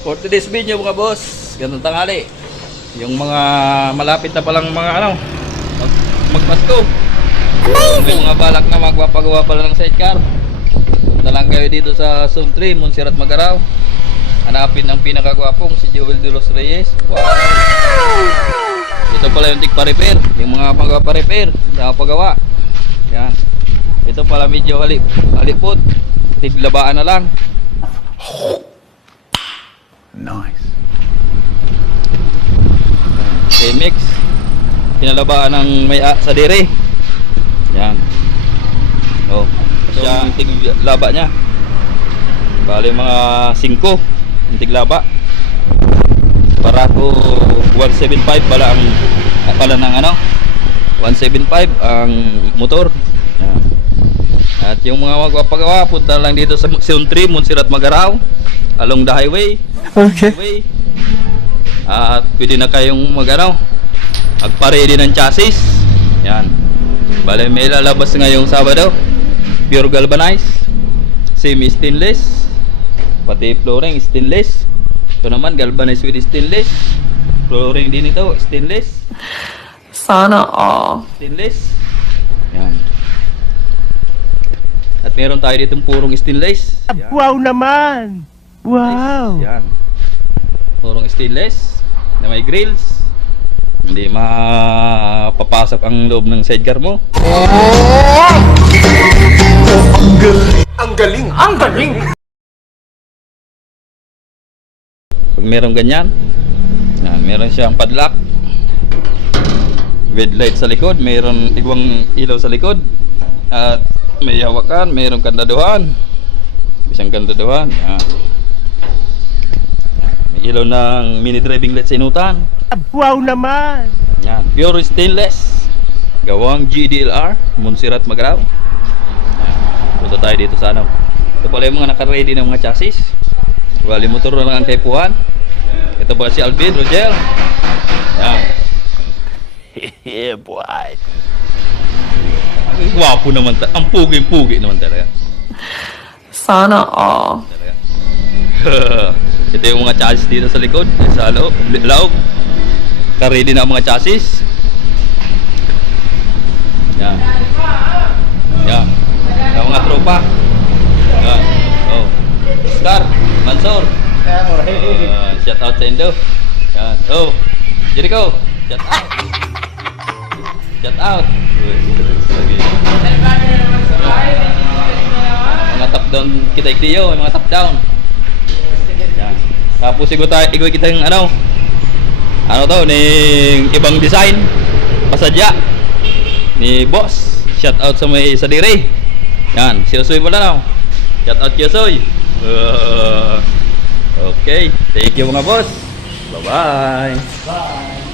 For today's video mga boss, ganun tanghali. Yung mga malapit na palang mga magpasko. May mga balak na magpapagawa pala ng sidecar. Punta lang kayo dito sa Zone 3, Montserrat Magaraw. Hanapin ang pinakagwapong si Joel de los Reyes. Wow! Ito pala yung tigpa-repair, yung mga magpa-repair, pagawa. Yan. Ito pala medyo halipod. Tiglabaan na lang. Nice. MX pinalabaan ng may sa dire. Yan. Oh, siya ang tiglaba niya. Bale mga 5 ang tiglaba. Para ko 175 pala ang ng 175 ang motor. Yan. At yung mga magpapagawa punta lang dito sa Zone 3, Montserrat Magaraw, along the highway. Okay. At pwede na kayong magpa-ready ng chassis. Yan. Bale may lalabas ngayong Sabado. Pure galvanized, semi stainless, pati flooring stainless. Ito naman galvanized with stainless. Flooring din ito, stainless. Sana all. Stainless. Yan. At meron tayo ditong purong stainless. Yan. Wow naman! Wow! Yan. Purong stainless na may grills. Hindi mapapasok ang loob ng sidecar mo. Ang galing! Ang galing! Pag meron ganyan, yan, meron siyang padlock with light sa likod, meron igwang ilaw sa likod, at may hawakan, mayroong kandaduhan, isang kandaduhan. Yan. May ilaw ng mini driving light sa inutan. Wow naman! Yan, pure stainless, gawang GDLR, Montserrat Magaraw. Yan. Punta tayo dito sa ito pala yung mga naka-ready ng mga chassis. Bali motor na lang ang kaipuhan. Ito pa si Alvin Rogel. Yan. Yeah boy! Ang gwapo naman, ang pugi-pugi naman talaga. Sana all. Talaga. Ito yung mga chassis dito sa likod, sa loob. Ka-ready na ang mga chassis. Yan. Yan. Yung mga tropa. Yan. Oh. Scar, Mansor. Shout out sa Indo. Yan. Oh. Jericho. Shout out. Shout out. Mga top down kita ikdiyo, mga top down. Yan. Tapos igwa kita yung ning ibang design pasadya ni boss. Shout out sa may sa dire. Yan, si Yosoy pala now. Shout out Yosoy. Okay, thank you mga boss. Bye-bye. Bye.